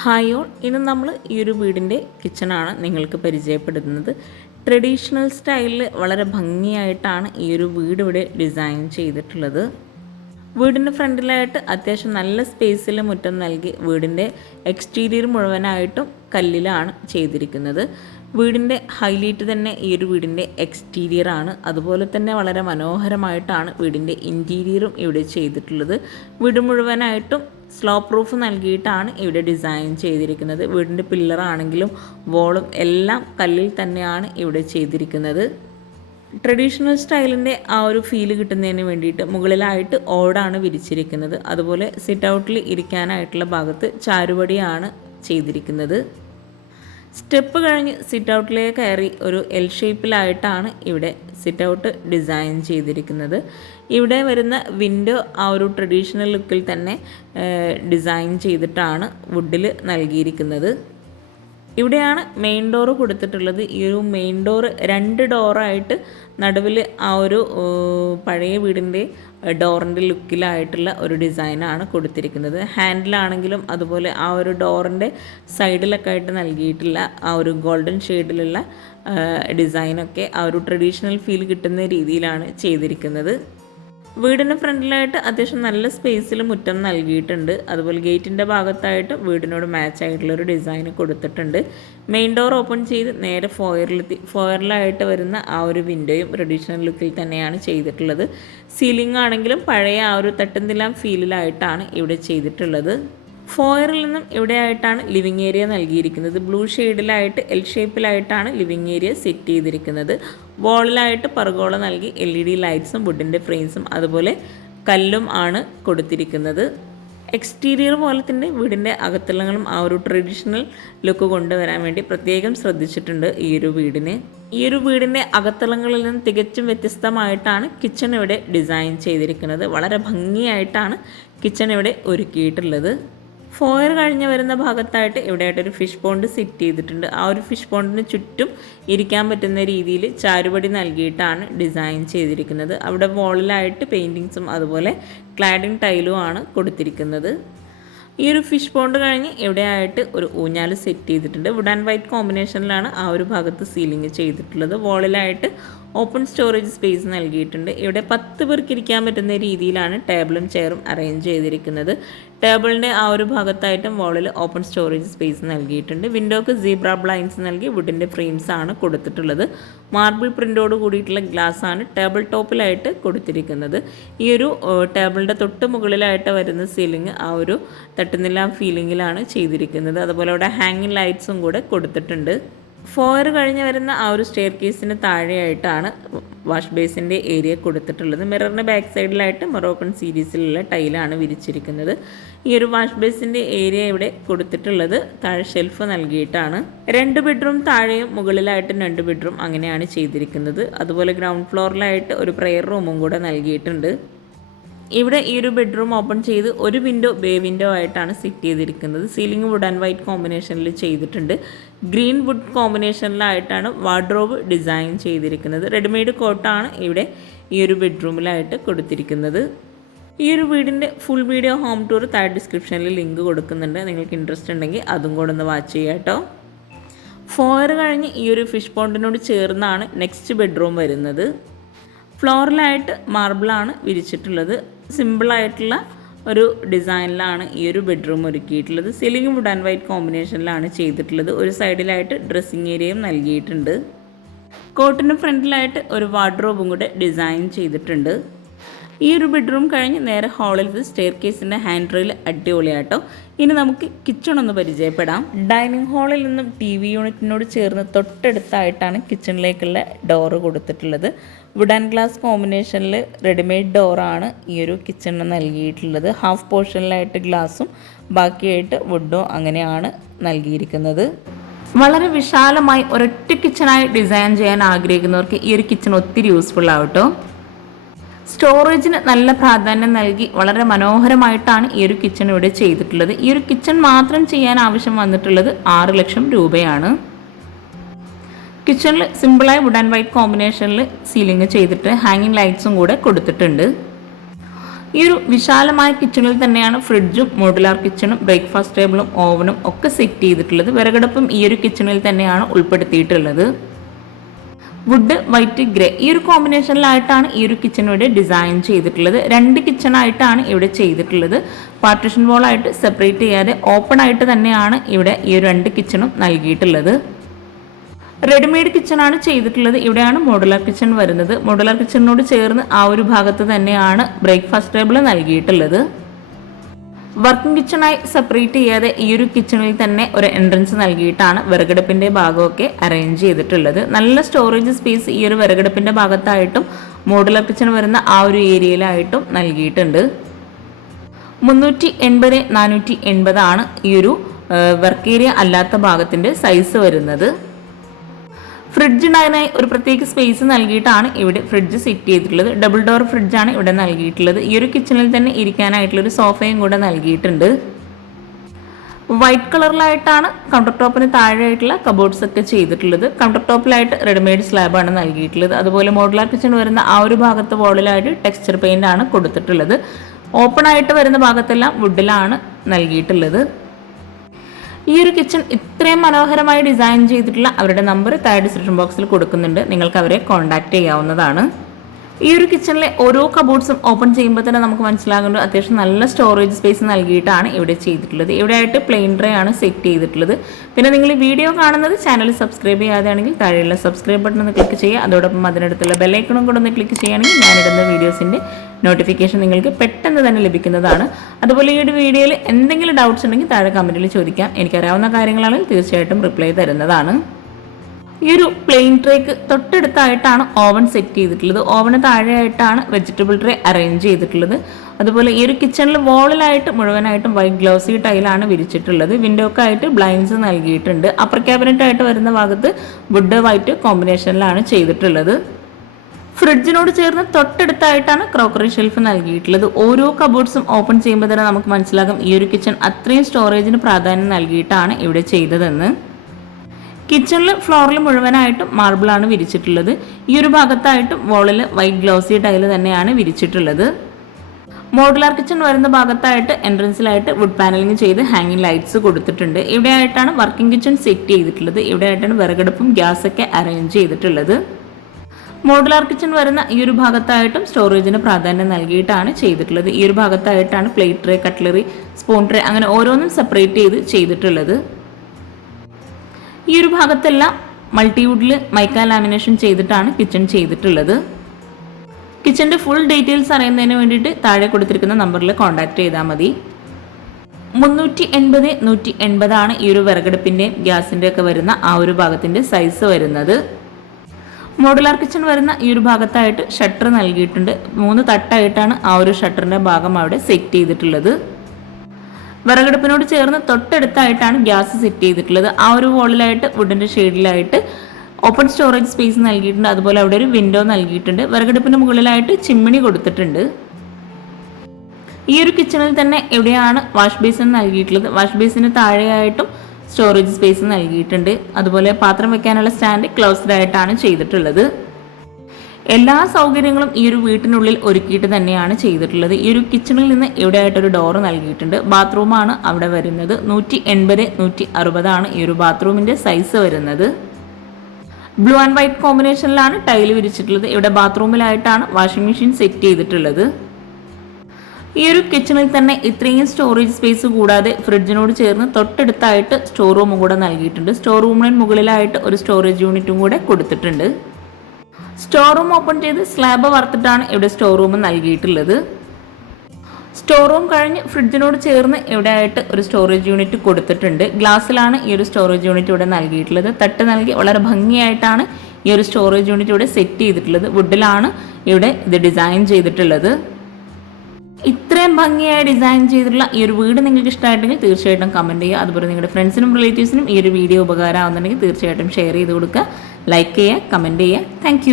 Hi all. ഇന്ന് നമ്മൾ ഈ ഒരു വീടിന്റെ കിച്ചണാണ് നിങ്ങൾക്ക് പരിചയപ്പെടുത്തുന്നത്. ട്രഡീഷണൽ സ്റ്റൈലിൽ വളരെ ഭംഗിയായിട്ടാണ് ഈ ഒരു വീട് ഇവിടെ ഡിസൈൻ ചെയ്തിട്ടുള്ളത്. വീടിന്റെ ഫ്രണ്ടിലായിട്ട് അത്യാവശ്യം നല്ല സ്പേസിൽ മുറ്റം നൽകി വീടിന്റെ എക്സ്റ്റീരിയർ മുഴുവനായിട്ടും കല്ലിലാണ് ചെയ്തിരിക്കുന്നത്. വീടിന്റെ ഹൈലൈറ്റ് തന്നെ ഈ ഒരു വീടിന്റെ എക്സ്റ്റീരിയർ ആണ്. അതുപോലെ തന്നെ വളരെ മനോഹരമായിട്ടാണ് വീടിന്റെ ഇന്റീരിയറും ഇവിടെ ചെയ്തിട്ടുള്ളത്. വീട് മുഴുവനായിട്ടും സ്ലോ പ്രൂഫ് നൽകിയിട്ടാണ് ഇവിടെ ഡിസൈൻ ചെയ്തിരിക്കുന്നത്. വീടിന്റെ പില്ലറാണെങ്കിലും വോളും എല്ലാം കല്ലിൽ തന്നെയാണ് ഇവിടെ ചെയ്തിരിക്കുന്നത്. ട്രഡീഷണൽ സ്റ്റൈലിന്റെ ആ ഒരു ഫീൽ കിട്ടുന്നതിന് വേണ്ടിയിട്ട് മുകളിലായിട്ട് ഓടാണ് വിരിച്ചിരിക്കുന്നത്. അതുപോലെ സിറ്റ് ഔട്ടിൽ ഇരിക്കാനായിട്ടുള്ള ഭാഗത്ത് ചാരുപടിയാണ് ചെയ്തിരിക്കുന്നത്. സ്റ്റെപ്പ് കഴിഞ്ഞ് സിറ്റ് ഔട്ടിലേക്ക് കയറി ഒരു എൽ ഷേപ്പിലായിട്ടാണ് ഇവിടെ സിറ്റ് ഔട്ട് ഡിസൈൻ ചെയ്തിരിക്കുന്നത്. ഇവിടെ വരുന്ന വിൻഡോ ആ ഒരു ട്രഡീഷണൽ ലുക്കിൽ തന്നെ ഡിസൈൻ ചെയ്തിട്ടാണ് വുഡിൽ നൽകിയിരിക്കുന്നത്. ഇവിടെയാണ് മെയിൻ ഡോറ് കൊടുത്തിട്ടുള്ളത്. ഈ ഒരു മെയിൻ ഡോറ് രണ്ട് ഡോറായിട്ട് നടുവിൽ ആ ഒരു പഴയ വീടിന്റെ ഡോറിന്റെ ലുക്കിലായിട്ടുള്ള ഒരു ഡിസൈനാണ് കൊടുത്തിരിക്കുന്നത്. ഹാൻഡിലാണെങ്കിലും അതുപോലെ ആ ഒരു ഡോറിന്റെ സൈഡിലൊക്കെ ആയിട്ട് നൽകിയിട്ടുള്ള ആ ഒരു ഗോൾഡൻ ഷെയ്ഡിലുള്ള ഡിസൈനൊക്കെ ആ ഒരു ട്രഡീഷണൽ ഫീൽ കിട്ടുന്ന രീതിയിലാണ് ചെയ്തിരിക്കുന്നത്. വീടിന് ഫ്രണ്ടിലായിട്ട് അത്യാവശ്യം നല്ല സ്പേസിൽ മുറ്റം നൽകിയിട്ടുണ്ട്. അതുപോലെ ഗേറ്റിന്റെ ഭാഗത്തായിട്ട് വീടിനോട് മാച്ച് ആയിട്ടുള്ള ഒരു ഡിസൈൻ കൊടുത്തിട്ടുണ്ട്. മെയിൻ ഡോർ ഓപ്പൺ ചെയ്ത് നേരെ ഫോയറിലെത്തി ഫോയറിലായിട്ട് വരുന്ന ആ ഒരു വിൻഡോയും ട്രഡീഷണൽ ലുക്കിൽ തന്നെയാണ് ചെയ്തിട്ടുള്ളത്. സീലിംഗ് ആണെങ്കിലും പഴയ ആ ഒരു തട്ടന്തിലാം ഫീലിലായിട്ടാണ് ഇവിടെ ചെയ്തിട്ടുള്ളത്. ഫോയറിൽ നിന്നും ഇവിടെയായിട്ടാണ് ലിവിങ് ഏരിയ നൽകിയിരിക്കുന്നത്. ബ്ലൂ ഷെയ്ഡിലായിട്ട് എൽ ഷേപ്പിലായിട്ടാണ് ലിവിങ് ഏരിയ സെറ്റ് ചെയ്തിരിക്കുന്നത്. വോളിലായിട്ട് പർഗോള നൽകി എൽ ഇ ഡി ലൈറ്റ്സും വുഡിന്റെ ഫ്രെയിംസും അതുപോലെ കല്ലും ആണ് കൊടുത്തിരിക്കുന്നത്. എക്സ്റ്റീരിയർ പോലെ തന്നെ വീടിന്റെ അകത്തളങ്ങളും ആ ഒരു ട്രഡീഷണൽ ലുക്ക് കൊണ്ടുവരാൻ വേണ്ടി പ്രത്യേകം ശ്രദ്ധിച്ചിട്ടുണ്ട് ഈ ഒരു വീടിന്. ഈ ഒരു വീടിന്റെ അകത്തളങ്ങളിൽ നിന്ന് തികച്ചും വ്യത്യസ്തമായിട്ടാണ് കിച്ചൺ ഇവിടെ ഡിസൈൻ ചെയ്തിരിക്കുന്നത്. വളരെ ഭംഗിയായിട്ടാണ് കിച്ചൺ ഇവിടെ ഒരുക്കിയിട്ടുള്ളത്. ഫോയർ കഴിഞ്ഞ് വരുന്ന ഭാഗത്തായിട്ട് ഇവിടെയായിട്ടൊരു ഫിഷ് പോണ്ട് സെറ്റ് ചെയ്തിട്ടുണ്ട്. ആ ഒരു ഫിഷ് പോണ്ടിന് ചുറ്റും ഇരിക്കാൻ പറ്റുന്ന രീതിയിൽ ചാരുപടി നൽകിയിട്ടാണ് ഡിസൈൻ ചെയ്തിരിക്കുന്നത്. അവിടെ വോളിലായിട്ട് പെയിന്റിങ്സും അതുപോലെ ക്ലാഡിങ് ടൈലും ആണ് കൊടുത്തിരിക്കുന്നത്. ഈ ഒരു ഫിഷ് പോണ്ട് കഴിഞ്ഞ് ഇവിടെയായിട്ട് ഒരു ഊഞ്ഞാൽ സെറ്റ് ചെയ്തിട്ടുണ്ട്. വുഡ് ആൻഡ് വൈറ്റ് കോമ്പിനേഷനിലാണ് ആ ഒരു ഭാഗത്ത് സീലിംഗ് ചെയ്തിട്ടുള്ളത്. വോളിലായിട്ട് ഓപ്പൺ സ്റ്റോറേജ് സ്പേസ് നൽകിയിട്ടുണ്ട്. ഇവിടെ പത്ത് പേർക്ക് ഇരിക്കാൻ പറ്റുന്ന രീതിയിലാണ് ടേബിളും ചെയറും അറേഞ്ച് ചെയ്തിരിക്കുന്നത്. ടേബിളിന്റെ ആ ഒരു ഭാഗത്തായിട്ടും വാളിൽ ഓപ്പൺ സ്റ്റോറേജ് സ്പേസ് നൽകിയിട്ടുണ്ട്. വിൻഡോക്ക് സീബ്ര ബ്ലൈൻസ് നൽകി വുഡിന്റെ ഫ്രെയിംസ് ആണ് കൊടുത്തിട്ടുള്ളത്. മാർബിൾ പ്രിന്റോട് കൂടിയിട്ടുള്ള ഗ്ലാസ് ആണ് ടേബിൾ ടോപ്പിലായിട്ട് കൊടുത്തിരിക്കുന്നത്. ഈ ഒരു ടേബിളിന്റെ തൊട്ട് മുകളിലായിട്ട് വരുന്ന സീലിംഗ് ആ ഒരു തട്ടുന്നില്ല ഫീലിങ്ങിലാണ് ചെയ്തിരിക്കുന്നത്. അതുപോലെ അവിടെ ഹാങ്ങിങ് ലൈറ്റ്സും കൂടെ കൊടുത്തിട്ടുണ്ട്. ഫോയർ കഴിഞ്ഞ് വരുന്ന ആ ഒരു സ്റ്റെയർ കേസിന് താഴെയായിട്ടാണ് വാഷ് ബേസിന്റെ ഏരിയ കൊടുത്തിട്ടുള്ളത്. മിററിന്റെ ബാക്ക് സൈഡിലായിട്ട് മൊറോക്കൺ സീരീസിലുള്ള ടൈലാണ് വിരിച്ചിരിക്കുന്നത്. ഈ ഒരു വാഷ് ബേസിന്റെ ഏരിയ ഇവിടെ കൊടുത്തിട്ടുള്ളത്. താഴെ ഷെൽഫ് നൽകിയിട്ടാണ്. രണ്ട് ബെഡ്റൂം താഴെയും മുകളിലായിട്ടും രണ്ട് ബെഡ്റൂം അങ്ങനെയാണ് ചെയ്തിരിക്കുന്നത്. അതുപോലെ ഗ്രൗണ്ട് ഫ്ലോറിലായിട്ട് ഒരു പ്രെയർ റൂമും കൂടെ നൽകിയിട്ടുണ്ട്. ഇവിടെ ഈ ഒരു ബെഡ്റൂം ഓപ്പൺ ചെയ്ത് ഒരു വിൻഡോ ബേ വിൻഡോ ആയിട്ടാണ് സെറ്റ് ചെയ്തിരിക്കുന്നത്. സീലിംഗ് വുഡ് ആൻഡ് വൈറ്റ് കോമ്പിനേഷനിൽ ചെയ്തിട്ടുണ്ട്. ഗ്രീൻ വുഡ് കോമ്പിനേഷനിലായിട്ടാണ് വാർഡ്രോബ് ഡിസൈൻ ചെയ്തിരിക്കുന്നത്. റെഡിമെയ്ഡ് കോട്ടാണ് ഇവിടെ ഈ ഒരു ബെഡ്റൂമിലായിട്ട് കൊടുത്തിരിക്കുന്നത്. ഈ ഒരു വീടിന്റെ ഫുൾ വീഡിയോ ഹോം ടൂർ താഴെ ഡിസ്ക്രിപ്ഷനിൽ ലിങ്ക് കൊടുക്കുന്നുണ്ട്. നിങ്ങൾക്ക് ഇൻട്രസ്റ്റ് ഉണ്ടെങ്കിൽ അതും കൂടെ ഒന്ന് വാച്ച് ചെയ്യാം കേട്ടോ. ഫോയർ കഴിഞ്ഞ് ഈ ഒരു ഫിഷ് പോണ്ടിനോട് ചേർന്നാണ് നെക്സ്റ്റ് ബെഡ്റൂം വരുന്നത്. ഫ്ലോറിലായിട്ട് മാർബിളാണ് വിരിച്ചിട്ടുള്ളത്. സിമ്പിളായിട്ടുള്ള ഒരു ഡിസൈനിലാണ് ഈ ഒരു ബെഡ്റൂം ഒരുക്കിയിട്ടുള്ളത്. സീലിംഗ് വുഡ് ആൻഡ് വൈറ്റ് കോമ്പിനേഷനിലാണ് ചെയ്തിട്ടുള്ളത്. ഒരു സൈഡിലായിട്ട് ഡ്രസ്സിങ് ഏരിയയും നൽകിയിട്ടുണ്ട്. കോട്ടിന് ഫ്രണ്ടിലായിട്ട് ഒരു വാർഡ്രോബും കൂടെ ഡിസൈൻ ചെയ്തിട്ടുണ്ട്. ഈ ഒരു ബെഡ്റൂം കഴിഞ്ഞ് നേരെ ഹാളിൽ സ്റ്റെയർ കേസിന്റെ ഹാൻഡ് റെയിൽ അടിപൊളിയാട്ടോ. ഇനി നമുക്ക് കിച്ചൺ ഒന്ന് പരിചയപ്പെടാം. ഡൈനിങ് ഹാളിൽ നിന്നും ടി വി യൂണിറ്റിനോട് ചേർന്ന് തൊട്ടടുത്തായിട്ടാണ് കിച്ചണിലേക്കുള്ള ഡോറ് കൊടുത്തിട്ടുള്ളത്. വുഡ് ആൻഡ് ഗ്ലാസ് കോമ്പിനേഷനിൽ റെഡിമെയ്ഡ് ഡോറാണ് ഈ ഒരു കിച്ചണിന് നൽകിയിട്ടുള്ളത്. ഹാഫ് പോർഷനിലായിട്ട് ഗ്ലാസും ബാക്കിയായിട്ട് വുഡോ അങ്ങനെയാണ് നൽകിയിരിക്കുന്നത്. വളരെ വിശാലമായി ഒരൊറ്റ കിച്ചണായി ഡിസൈൻ ചെയ്യാൻ ആഗ്രഹിക്കുന്നവർക്ക് ഈ ഒരു കിച്ചൺ ഒത്തിരി യൂസ്ഫുൾ ആവട്ടോ. സ്റ്റോറേജിന് നല്ല പ്രാധാന്യം നൽകി വളരെ മനോഹരമായിട്ടാണ് ഈ ഒരു കിച്ചൺ ഇവിടെ ചെയ്തിട്ടുള്ളത്. ഈ ഒരു കിച്ചൺ മാത്രം ചെയ്യാൻ ആവശ്യം വന്നിട്ടുള്ളത് ആറ് ലക്ഷം രൂപയാണ്. കിച്ചണിൽ സിമ്പിളായി വുഡ് ആൻഡ് വൈറ്റ് കോമ്പിനേഷനിൽ സീലിംഗ് ചെയ്തിട്ട് ഹാങ്ങിങ് ലൈറ്റ്സും കൂടെ കൊടുത്തിട്ടുണ്ട്. ഈ ഒരു വിശാലമായ കിച്ചണിൽ തന്നെയാണ് ഫ്രിഡ്ജും മോഡുലാർ കിച്ചണും ബ്രേക്ക്ഫാസ്റ്റ് ടേബിളും ഓവനും ഒക്കെ സെറ്റ് ചെയ്തിട്ടുള്ളത്. വിറകടുപ്പും ഈ ഒരു കിച്ചണിൽ തന്നെയാണ് ഉൾപ്പെടുത്തിയിട്ടുള്ളത്. വുഡ് വൈറ്റ് ഗ്രേ ഈ ഒരു കോമ്പിനേഷനിലായിട്ടാണ് ഈ ഒരു കിച്ചൺ ഇവിടെ ഡിസൈൻ ചെയ്തിട്ടുള്ളത്. രണ്ട് കിച്ചണായിട്ടാണ് ഇവിടെ ചെയ്തിട്ടുള്ളത്. പാർട്ടിഷൻ വോളായിട്ട് സെപ്പറേറ്റ് ചെയ്യാതെ ഓപ്പൺ ആയിട്ട് തന്നെയാണ് ഇവിടെ ഈ രണ്ട് കിച്ചണും നൽകിയിട്ടുള്ളത്. റെഡിമെയ്ഡ് ആണ് ചെയ്തിട്ടുള്ളത്. ഇവിടെയാണ് മോഡുലാർ കിച്ചൺ വരുന്നത്. മോഡുലാർ കിച്ചണിനോട് ചേർന്ന് ആ ഒരു ഭാഗത്ത് തന്നെയാണ് ബ്രേക്ക്ഫാസ്റ്റ് ടേബിൾ നൽകിയിട്ടുള്ളത്. വർക്കിംഗ് കിച്ചണായി സെപ്പറേറ്റ് ചെയ്യാതെ ഈ ഒരു കിച്ചണിൽ തന്നെ ഒരു എൻട്രൻസ് നൽകിയിട്ടാണ് വിറകടുപ്പിന്റെ ഭാഗമൊക്കെ അറേഞ്ച് ചെയ്തിട്ടുള്ളത്. നല്ല സ്റ്റോറേജ് സ്പേസ് ഈ ഒരു വിറകടുപ്പിന്റെ ഭാഗത്തായിട്ടും മോഡുലർ കിച്ചൺ വരുന്ന ആ ഒരു ഏരിയയിലായിട്ടും നൽകിയിട്ടുണ്ട്. മുന്നൂറ്റി എൺപത് നാനൂറ്റി എൺപതാണ് ഈ ഒരു വർക്ക് ഏരിയ അല്ലാത്ത ഭാഗത്തിന്റെ സൈസ് വരുന്നത്. ഫ്രിഡ്ജ് ഉണ്ടാകുന്നതിന് ഒരു പ്രത്യേക സ്പേസ് നൽകിയിട്ടാണ് ഇവിടെ ഫ്രിഡ്ജ് സെറ്റ് ചെയ്തിട്ടുള്ളത്. ഡബിൾ ഡോർ ഫ്രിഡ്ജാണ് ഇവിടെ നൽകിയിട്ടുള്ളത്. ഈ ഒരു കിച്ചണിൽ തന്നെ ഇരിക്കാനായിട്ടുള്ള ഒരു സോഫയും കൂടെ നൽകിയിട്ടുണ്ട്. വൈറ്റ് കളറിലായിട്ടാണ് കൗണ്ടർ ടോപ്പിന് താഴെയായിട്ടുള്ള കബോർഡ്സ് ഒക്കെ ചെയ്തിട്ടുള്ളത്. കൗണ്ടർ ടോപ്പിലായിട്ട് റെഡിമെയ്ഡ് സ്ലാബാണ് നൽകിയിട്ടുള്ളത്. അതുപോലെ മോഡുലാർ കിച്ചൺ വരുന്ന ആ ഒരു ഭാഗത്ത് വോളിലായിട്ട് ടെക്സ്ചർ പെയിന്റ് ആണ് കൊടുത്തിട്ടുള്ളത്. ഓപ്പൺ ആയിട്ട് വരുന്ന ഭാഗത്തെല്ലാം വുഡിലാണ് നൽകിയിട്ടുള്ളത്. ഈ ഒരു കിച്ചൺ ഇത്രയും മനോഹരമായി ഡിസൈൻ ചെയ്തിട്ടുള്ള അവരുടെ നമ്പർ താഴെ ഡിസ്ക്രിപ്ഷൻ ബോക്സിൽ കൊടുക്കുന്നുണ്ട്. നിങ്ങൾക്ക് അവരെ കോൺടാക്ട് ചെയ്യാവുന്നതാണ്. ഈ ഒരു കിച്ചണിലെ ഓരോ കബോർഡ്സും ഓപ്പൺ ചെയ്യുമ്പോൾ തന്നെ നമുക്ക് മനസ്സിലാകുന്നത് അത്യാവശ്യം നല്ല സ്റ്റോറേജ് സ്പേസ് നൽകിയിട്ടാണ് ഇവിടെ ചെയ്തിട്ടുള്ളത്. ഇവിടെ ആയിട്ട് പ്ലെയിൻ ഡ്രൈ ആണ് സെറ്റ് ചെയ്തിട്ടുള്ളത്. പിന്നെ നിങ്ങൾ ഈ വീഡിയോ കാണുന്നത് ചാനൽ സബ്സ്ക്രൈബ് ചെയ്യാതെയാണെങ്കിൽ താഴെയുള്ള സബ്സ്ക്രൈബ് ബട്ടൺ ഒന്ന് ക്ലിക്ക് ചെയ്യുക. അതോടൊപ്പം അതിനടുത്തുള്ള ബെല്ലൈക്കണും കൂടെ ഒന്ന് ക്ലിക്ക് ചെയ്യുകയാണെങ്കിൽ ഞാനിടുന്ന വീഡിയോസിന്റെ നോട്ടിഫിക്കേഷൻ നിങ്ങൾക്ക് പെട്ടെന്ന് തന്നെ ലഭിക്കുന്നതാണ്. അതുപോലെ ഈ ഒരു വീഡിയോയിൽ എന്തെങ്കിലും ഡൗട്ട്സ് ഉണ്ടെങ്കിൽ താഴെ കമന്റിൽ ചോദിക്കാം. എനിക്കറിയാവുന്ന കാര്യങ്ങളാണെങ്കിൽ തീർച്ചയായിട്ടും റിപ്ലൈ തരുന്നതാണ്. ഈ ഒരു പ്ലെയിൻ ട്രേക്ക് തൊട്ടടുത്തായിട്ടാണ് ഓവൻ സെറ്റ് ചെയ്തിട്ടുള്ളത്. ഓവന് താഴെയായിട്ടാണ് വെജിറ്റബിൾ ട്രേ അറേഞ്ച് ചെയ്തിട്ടുള്ളത്. അതുപോലെ ഈ ഒരു കിച്ചണിൽ വോളിലായിട്ട് മുഴുവനായിട്ടും വൈറ്റ് ഗ്ലൗസി ടൈലാണ് വിരിച്ചിട്ടുള്ളത്. വിൻഡോക്കായിട്ട് ബ്ലൈൻഡ്സ് നൽകിയിട്ടുണ്ട്. അപ്പർ ക്യാബിനറ്റ് ആയിട്ട് വരുന്ന ഭാഗത്ത് വുഡ് വൈറ്റ് കോമ്പിനേഷനിലാണ് ചെയ്തിട്ടുള്ളത്. ഫ്രിഡ്ജിനോട് ചേർന്ന് തൊട്ടടുത്തായിട്ടാണ് ക്രോക്കറി ഷെൽഫ് നൽകിയിട്ടുള്ളത്. ഓരോ കബോർഡ്സും ഓപ്പൺ ചെയ്യുമ്പോൾ തന്നെ നമുക്ക് മനസ്സിലാകും ഈ ഒരു കിച്ചൺ അത്രയും സ്റ്റോറേജിന് പ്രാധാന്യം നൽകിയിട്ടാണ് ഇവിടെ ചെയ്തതെന്ന്. കിച്ചണിൽ ഫ്ലോറിൽ മുഴുവനായിട്ടും മാർബിളാണ് വിരിച്ചിട്ടുള്ളത്. ഈ ഒരു ഭാഗത്തായിട്ടും വോളിൽ വൈറ്റ് ഗ്ലോസി ടൈൽ തന്നെയാണ് വിരിച്ചിട്ടുള്ളത്. മോഡുലാർ കിച്ചൺ വരുന്ന ഭാഗത്തായിട്ട് എൻട്രൻസിലായിട്ട് വുഡ് പാനലിംഗ് ചെയ്ത് ഹാങ്ങിങ് ലൈറ്റ്സ് കൊടുത്തിട്ടുണ്ട്. ഇവിടെയായിട്ടാണ് വർക്കിംഗ് കിച്ചൺ സെറ്റ് ചെയ്തിട്ടുള്ളത്. ഇവിടെയായിട്ടാണ് വിറകടുപ്പും ഗ്യാസൊക്കെ അറേഞ്ച് ചെയ്തിട്ടുള്ളത്. മോഡുലാർ കിച്ചൺ വരുന്ന ഈ ഒരു ഭാഗത്തായിട്ടും സ്റ്റോറേജിന് പ്രാധാന്യം നൽകിയിട്ടാണ് ചെയ്തിട്ടുള്ളത്. ഈ ഒരു ഭാഗത്തായിട്ടാണ് plate tray cutlery spoon tray അങ്ങനെ ഓരോന്നും സെപ്പറേറ്റ് ചെയ്ത് ചെയ്തിട്ടുള്ളത്. ഈ ഒരു ഭാഗത്തെല്ലാം മൾട്ടിവുഡിൽ മൈക്ക ലാമിനേഷൻ ചെയ്തിട്ടാണ് കിച്ചൺ ചെയ്തിട്ടുള്ളത്. കിച്ചന്റെ ഫുൾ ഡീറ്റെയിൽസ് അറിയുന്നതിന് വേണ്ടിയിട്ട് താഴെ കൊടുത്തിരിക്കുന്ന നമ്പറിൽ കോൺടാക്ട് ചെയ്താൽ മതി. മുന്നൂറ്റി എൺപത് നൂറ്റി എൺപതാണ് ഈ ഒരു വിറകടുപ്പിന്റെ ഗ്യാസിന്റെ ഒക്കെ വരുന്ന ആ ഒരു ഭാഗത്തിന്റെ സൈസ് വരുന്നത്. മോഡുലാർ കിച്ചൺ വരുന്ന ഈ ഒരു ഭാഗത്തായിട്ട് ഷട്ടർ നൽകിയിട്ടുണ്ട്. മൂന്ന് തട്ടായിട്ടാണ് ആ ഒരു ഷട്ടറിന്റെ ഭാഗം അവിടെ സെറ്റ് ചെയ്തിട്ടുള്ളത്. വിറകടുപ്പിനോട് ചേർന്ന് തൊട്ടടുത്തായിട്ടാണ് ഗ്യാസ് സെറ്റ് ചെയ്തിട്ടുള്ളത്. ആ ഒരു വോളിലായിട്ട് വുഡിന്റെ ഷെയ്ഡിലായിട്ട് ഓപ്പൺ സ്റ്റോറേജ് സ്പേസ് നൽകിയിട്ടുണ്ട്. അതുപോലെ അവിടെ ഒരു വിൻഡോ നൽകിയിട്ടുണ്ട്. വിറകടുപ്പിന് മുകളിലായിട്ട് ചിമ്മിണി കൊടുത്തിട്ടുണ്ട്. ഈ ഒരു കിച്ചണിൽ തന്നെ എവിടെയാണ് വാഷ് ബേസിൻ നൽകിയിട്ടുള്ളത്? വാഷ് ബേസിന് താഴെയായിട്ടും സ്റ്റോറേജ് സ്പേസ് നൽകിയിട്ടുണ്ട്. അതുപോലെ പാത്രം വെക്കാനുള്ള സ്റ്റാൻഡ് ക്ലോസ്ഡ് ആയിട്ടാണ് ചെയ്തിട്ടുള്ളത്. എല്ലാ സൗകര്യങ്ങളും ഈ ഒരു വീട്ടിനുള്ളിൽ ഒരുക്കിയിട്ട് തന്നെയാണ് ചെയ്തിട്ടുള്ളത്. ഈ ഒരു കിച്ചണിൽ നിന്ന് ഇവിടെയായിട്ടൊരു ഡോർ നൽകിയിട്ടുണ്ട്. ബാത്റൂമാണ് അവിടെ വരുന്നത്. നൂറ്റി എൺപത് നൂറ്റി അറുപതാണ് ഈ ഒരു ബാത്റൂമിന്റെ സൈസ് വരുന്നത്. ബ്ലൂ ആൻഡ് വൈറ്റ് കോമ്പിനേഷനിലാണ് ടൈൽ വിരിച്ചിട്ടുള്ളത്. ഇവിടെ ബാത്റൂമിലായിട്ടാണ് വാഷിംഗ് മെഷീൻ സെറ്റ് ചെയ്തിട്ടുള്ളത്. ഈ ഒരു കിച്ചണിൽ തന്നെ ഇത്രയും സ്റ്റോറേജ് സ്പേസ് കൂടാതെ ഫ്രിഡ്ജിനോട് ചേർന്ന് തൊട്ടടുത്തായിട്ട് സ്റ്റോർ റൂമും കൂടെ നൽകിയിട്ടുണ്ട്. സ്റ്റോർ റൂമിന് മുകളിലായിട്ട് ഒരു സ്റ്റോറേജ് യൂണിറ്റും കൂടെ കൊടുത്തിട്ടുണ്ട്. സ്റ്റോർ റൂം ഓപ്പൺ ചെയ്ത് സ്ലാബ് വറുത്തിട്ടാണ് ഇവിടെ സ്റ്റോർ റൂം നൽകിയിട്ടുള്ളത്. സ്റ്റോർ റൂം കഴിഞ്ഞ് ഫ്രിഡ്ജിനോട് ചേർന്ന് ഇവിടെ ആയിട്ട് ഒരു സ്റ്റോറേജ് യൂണിറ്റ് കൊടുത്തിട്ടുണ്ട്. ഗ്ലാസ്സിലാണ് ഈ ഒരു സ്റ്റോറേജ് യൂണിറ്റ് ഇവിടെ നൽകിയിട്ടുള്ളത്. തട്ട് നൽകി വളരെ ഭംഗിയായിട്ടാണ് ഈ ഒരു സ്റ്റോറേജ് യൂണിറ്റ് ഇവിടെ സെറ്റ് ചെയ്തിട്ടുള്ളത്. വുഡിലാണ് ഇവിടെ ഇത് ഡിസൈൻ ചെയ്തിട്ടുള്ളത്. ഇത്രയും ഭംഗിയായി ഡിസൈൻ ചെയ്തിട്ടുള്ള ഈ ഒരു വീട് നിങ്ങൾക്ക് ഇഷ്ടമായിട്ടെങ്കിൽ തീർച്ചയായിട്ടും കമന്റ് ചെയ്യുക. അതുപോലെ നിങ്ങളുടെ ഫ്രണ്ട്സിനും റിലേറ്റീവ്സിനും ഈ ഒരു വീഡിയോ ഉപകാരമാകുന്നുണ്ടെങ്കിൽ തീർച്ചയായിട്ടും ഷെയർ ചെയ്ത് കൊടുക്കുക. ലൈക്ക് ചെയ്യുക കമന്റ് ചെയ്യുക. താങ്ക്